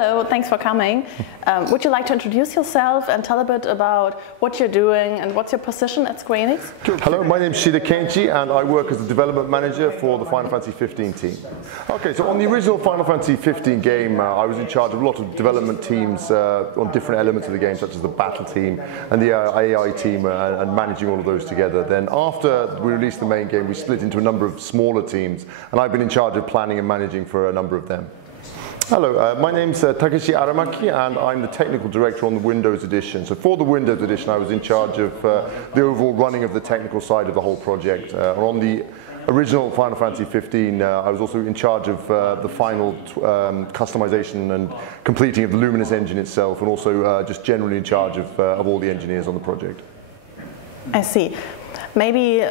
hello, thanks for coming. Would you like to introduce yourself and tell a bit about what you're doing and what's your position at Square Enix? Hello, my name's Shida Kenichi and I work as the development manager for the Final Fantasy 15 team. Okay, so on the original Final Fantasy 15 game, I was in charge of a lot of development teams on different elements of the game, such as the battle team and the AI team, and managing all of those together. Then after we released the main game, we split into a number of smaller teams, and I've been in charge of planning and managing for a number of them. Hello, my name's Takeshi Aramaki and I'm the technical director on the Windows Edition. So for the Windows Edition I was in charge of the overall running of the technical side of the whole project. On the original Final Fantasy 15 I was also in charge of the final customization and completing of the Luminous engine itself, and also just generally in charge of all the engineers on the project. I see. Maybe,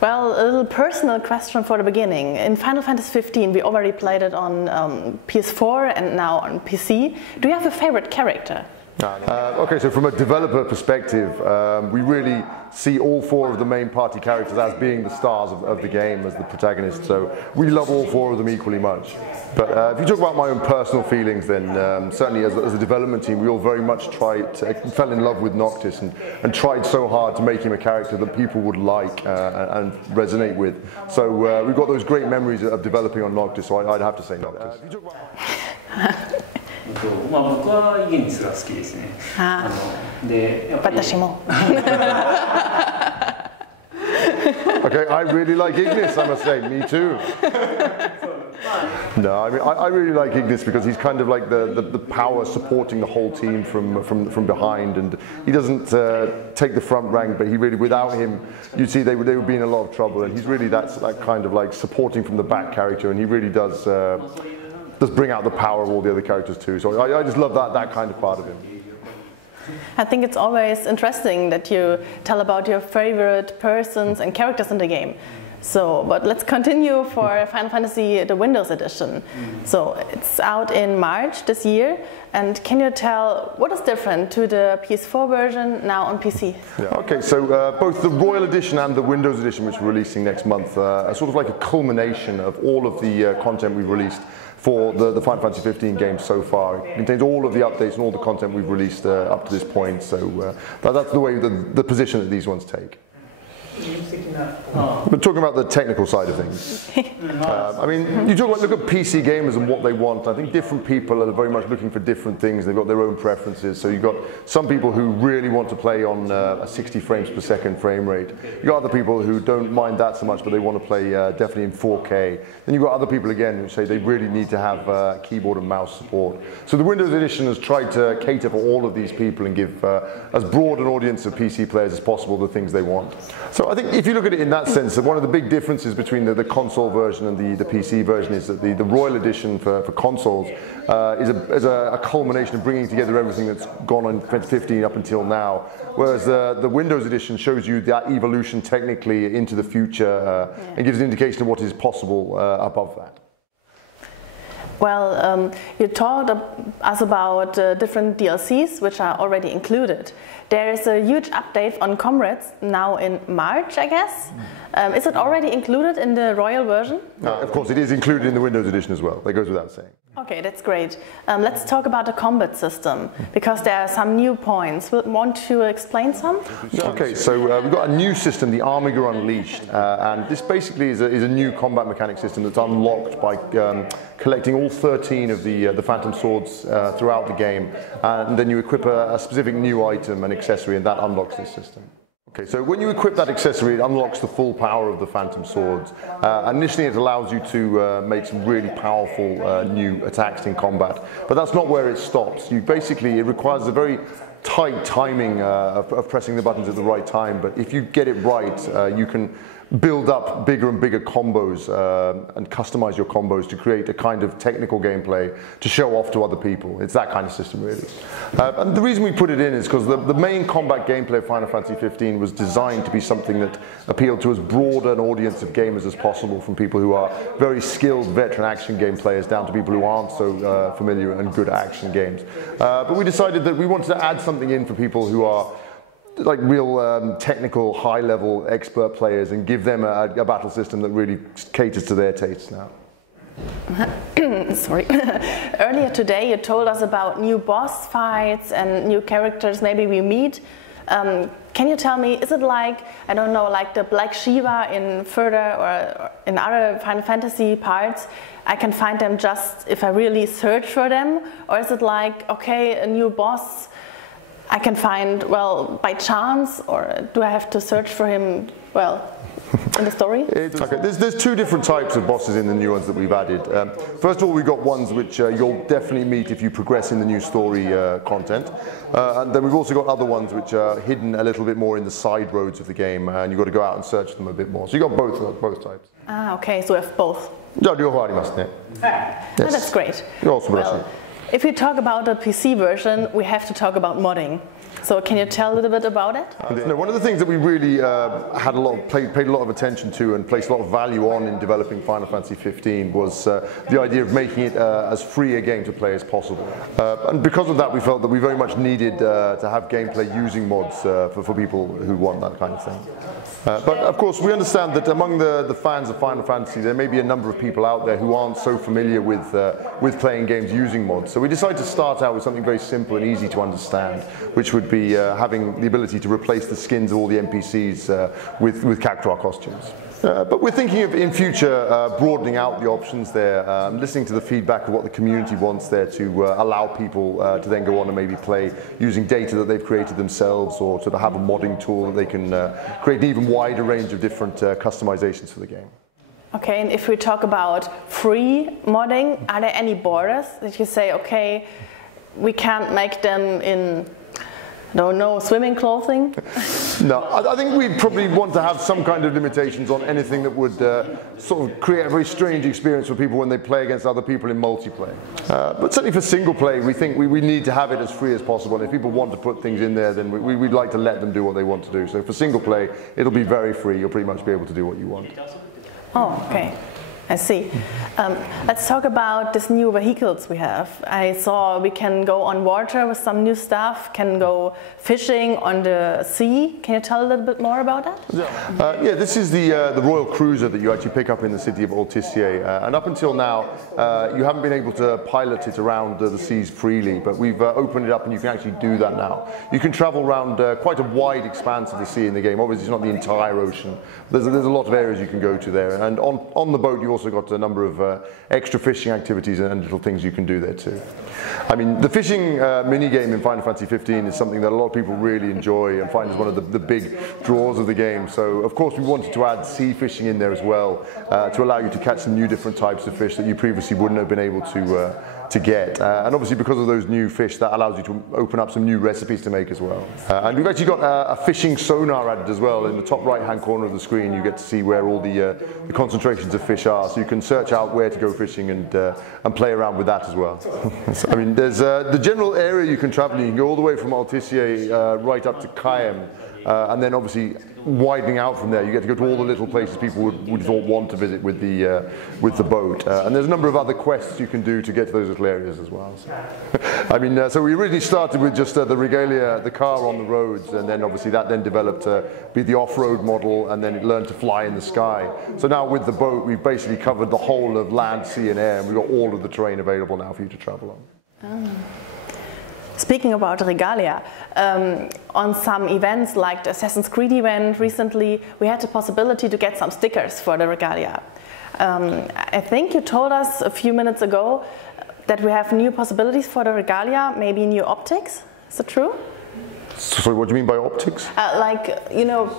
well, a little personal question for the beginning. In Final Fantasy 15, we already played it on PS4 and now on PC. Do you have a favorite character? Okay, so from a developer perspective, we really see all four of the main party characters as being the stars of the game, as the protagonists, so we love all four of them equally much. But if you talk about my own personal feelings, then certainly as a development team, we all very much fell in love with Noctis and tried so hard to make him a character that people would like and resonate with. So we've got those great memories of developing on Noctis, so I'd have to say Noctis. 僕はイギニスが好きですね。で、やっぱり私も。Okay, I really like Ignis, I must say. Me too. No, I mean, I really like Ignis because he's kind of like the power supporting the whole team from behind, and he doesn't take the front rank, but he really, without him, you'd see they would be in a lot of trouble, and he's really that kind of like supporting from the back character, and he really does bring out the power of all the other characters too. So I just love that kind of part of him. I think it's always interesting that you tell about your favorite persons and characters in the game. So, but let's continue for Final Fantasy, the Windows Edition. So, it's out in March this year, and can you tell what is different to the PS4 version now on PC? Yeah, okay, so both the Royal Edition and the Windows Edition, which we're releasing next month, are sort of like a culmination of all of the content we've released for the Final Fantasy 15 game so far. It contains all of the updates and all the content we've released up to this point, so that's the way, the position that these ones take. But talking about the technical side of things, I mean, you look at PC gamers and what they want. I think different people are very much looking for different things. They've got their own preferences. So you've got some people who really want to play on a 60 frames per second frame rate. You've got other people who don't mind that so much, but they want to play definitely in 4K. Then you've got other people again who say they really need to have keyboard and mouse support. So the Windows Edition has tried to cater for all of these people and give as broad an audience of PC players as possible the things they want. So I think if you look at it in that sense, that one of the big differences between the console version and the PC version is that the Royal Edition for consoles is a culmination of bringing together everything that's gone on 2015 up until now, whereas the Windows Edition shows you that evolution technically into the future and gives an indication of what is possible above that. Well, you told us about different DLCs which are already included. There is a huge update on Comrades now in March, I guess. Is it already included in the Royal version? Of course, it is included in the Windows Edition as well. That goes without saying. Okay, that's great. Let's talk about the combat system, because there are some new points. Want to explain some? Okay, so we've got a new system, the Armiger Unleashed, and this basically is a new combat mechanic system that's unlocked by collecting all 13 of the Phantom Swords throughout the game, and then you equip a specific new item and accessory, and that unlocks this system. Okay, so when you equip that accessory, it unlocks the full power of the Phantom Swords. Initially, it allows you to make some really powerful new attacks in combat, but that's not where it stops. It requires a very tight timing of pressing the buttons at the right time, but if you get it right, you can build up bigger and bigger combos and customize your combos to create a kind of technical gameplay to show off to other people. It's that kind of system, really. And the reason we put it in is because the main combat gameplay of Final Fantasy 15 was designed to be something that appealed to as broad an audience of gamers as possible, from people who are very skilled veteran action game players down to people who aren't so familiar and good at action games. But we decided that we wanted to add something in for people who are like real technical, high-level expert players and give them a battle system that really caters to their tastes now. Sorry. Earlier today you told us about new boss fights and new characters maybe we meet. Can you tell me, is it like, I don't know, like the Black Shiva in further or in other Final Fantasy parts, I can find them just if I really search for them? Or is it like, okay, a new boss I can find, well, by chance, or do I have to search for him, well, in the story? Okay. There's two different types of bosses in the new ones that we've added. First of all, we've got ones which you'll definitely meet if you progress in the new story content. And then we've also got other ones which are hidden a little bit more in the side roads of the game, and you've got to go out and search them a bit more. So you've got both types. Ah, okay, so we have both. Yes. Oh, that's great. Well, if we talk about the PC version, we have to talk about modding. So can you tell a little bit about it? One of the things that we really paid a lot of attention to and placed a lot of value on in developing Final Fantasy 15 was the idea of making it as free a game to play as possible. And because of that, we felt that we very much needed to have gameplay using mods for people who want that kind of thing. But of course, we understand that among the fans of Final Fantasy, there may be a number of people out there who aren't so familiar with playing games using mods. So we decided to start out with something very simple and easy to understand, which would be having the ability to replace the skins of all the NPCs with character costumes. But we're thinking of, in future, broadening out the options there, listening to the feedback of what the community wants there to allow people to then go on and maybe play using data that they've created themselves, or to have a modding tool that they can create an even wider range of different customizations for the game. Okay, and if we talk about free modding, are there any borders that you say, okay, we can't make them in, I don't know, swimming clothing? No, I think we'd probably want to have some kind of limitations on anything that would sort of create a very strange experience for people when they play against other people in multiplayer. But certainly for single play, we think we need to have it as free as possible. And if people want to put things in there, then we'd like to let them do what they want to do. So for single play, it'll be very free. You'll pretty much be able to do what you want. Oh, okay. I see. Let's talk about these new vehicles we have. I saw we can go on water with some new stuff, can go fishing on the sea. Can you tell a little bit more about that? Yeah, this is the Royal Cruiser that you actually pick up in the city of Altissier. And up until now, you haven't been able to pilot it around the seas freely, but we've opened it up and you can actually do that now. You can travel around quite a wide expanse of the sea in the game. Obviously, it's not the entire ocean. There's a lot of areas you can go to there. And on the boat, you also got a number of extra fishing activities and little things you can do there too. I mean, the fishing mini-game in Final Fantasy 15 is something that a lot of people really enjoy and find as one of the big draws of the game. So, of course, we wanted to add sea fishing in there as well to allow you to catch some new different types of fish that you previously wouldn't have been able to get. And obviously, because of those new fish, that allows you to open up some new recipes to make as well. And we've actually got a fishing sonar added as well. In the top right-hand corner of the screen, you get to see where all the concentrations of fish are. So you can search out where to go fishing and play around with that as well. So, I mean, there's the general area you can travel. You can go all the way from Altissier right up to Cayenne. And then obviously widening out from there, you get to go to all the little places people would want to visit with the boat. And there's a number of other quests you can do to get to those little areas as well. So, I mean, so we originally started with just the regalia, the car on the roads, and then obviously that then developed to be the off-road model, and then it learned to fly in the sky. So now with the boat, we've basically covered the whole of land, sea, and air, and we've got all of the terrain available now for you to travel on. Speaking about regalia, on some events like the Assassin's Creed event recently, we had the possibility to get some stickers for the regalia. I think you told us a few minutes ago that we have new possibilities for the regalia, maybe new optics. Is that true? Sorry, what do you mean by optics? Like, you know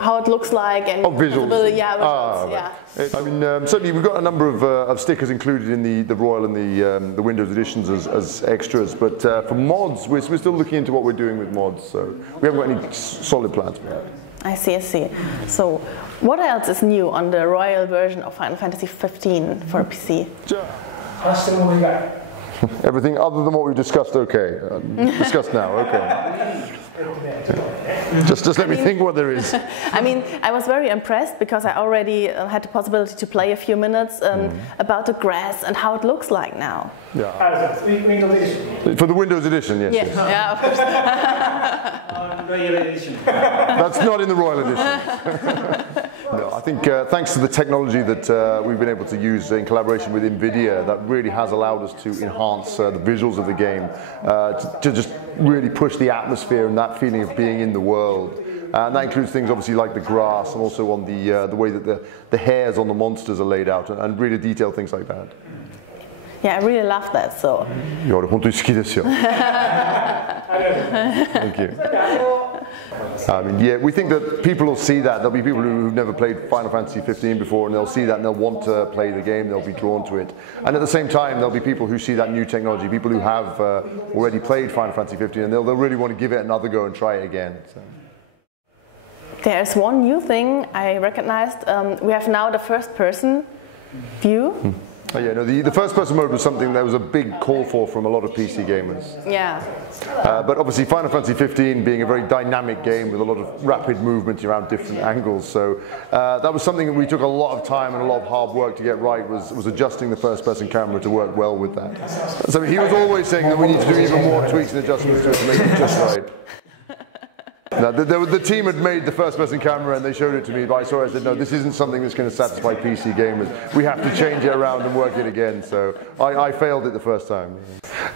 how it looks like and visuals. Yeah, visuals, yeah. Right. I mean, certainly we've got a number of stickers included in the Royal and the Windows editions as extras, but for mods, we're still looking into what we're doing with mods, so we haven't got any solid plans for that. I see. So, what else is new on the Royal version of Final Fantasy 15 for PC? Everything other than what we discussed, discussed now, okay. Just let me think what there is. I mean, I was very impressed because I already had the possibility to play a few minutes about the grass and how it looks like now. Yeah. Windows edition. For the Windows edition, yes. Yeah, yeah, of course. Royal Edition. That's not in the Royal Edition. No, I think thanks to the technology that we've been able to use in collaboration with NVIDIA, that really has allowed us to enhance the visuals of the game, to just really push the atmosphere and that feeling of being in the world. And that includes things obviously like the grass and also on the way that the hairs on the monsters are laid out and really detailed things like that. Yeah, I really love that. So. Thank you. I mean, yeah, we think that people will see that. There'll be people who've never played Final Fantasy 15 before, and they'll see that and they'll want to play the game. They'll be drawn to it. And at the same time, there'll be people who see that new technology, people who have already played Final Fantasy 15, and they'll really want to give it another go and try it again. So. There's one new thing I recognized. We have now the first-person view. Oh yeah, no, the first-person mode was something that was a big call for from a lot of PC gamers. Yeah. But obviously Final Fantasy 15 being a very dynamic game with a lot of rapid movement around different angles, so that was something that we took a lot of time and a lot of hard work to get right, was adjusting the first-person camera to work well with that. So he was always saying that we need to do even more tweaks and adjustments to it to make it just right. Now, the team had made the first-person camera and they showed it to me, but I saw it and said, no, this isn't something that's going to satisfy PC gamers. We have to change it around and work it again, so I failed it the first time.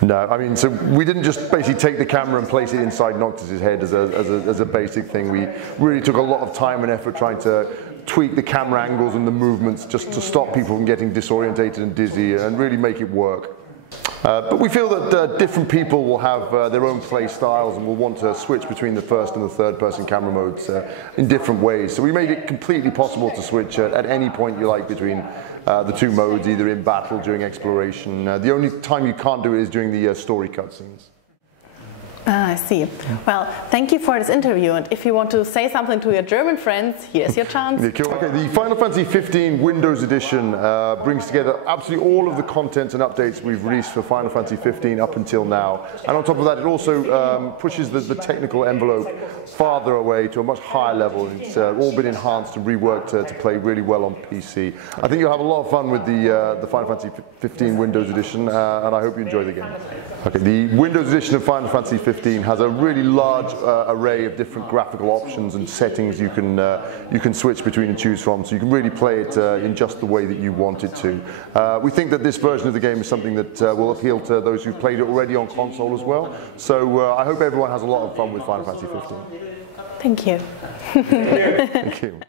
No, I mean, so we didn't just basically take the camera and place it inside Noctis's head as a basic thing. We really took a lot of time and effort trying to tweak the camera angles and the movements just to stop people from getting disorientated and dizzy and really make it work. But we feel that different people will have their own play styles and will want to switch between the first and the third-person camera modes in different ways. So we made it completely possible to switch at any point you like between the two modes, either in battle, during exploration. The only time you can't do it is during the story cutscenes. I see. Well, thank you for this interview, and if you want to say something to your German friends, here's your chance. Okay, the Final Fantasy 15 Windows Edition brings together absolutely all of the content and updates we've released for Final Fantasy 15 up until now. And on top of that, it also pushes the technical envelope farther away to a much higher level. It's all been enhanced and reworked to play really well on PC. I think you'll have a lot of fun with the Final Fantasy 15 Windows Edition, and I hope you enjoy the game. Okay, the Windows Edition of Final Fantasy 15 has a really large array of different graphical options and settings you can switch between and choose from, so you can really play it in just the way that you want it to. We think that this version of the game is something that will appeal to those who've played it already on console as well, so I hope everyone has a lot of fun with Final Fantasy 15. Thank you. Thank you.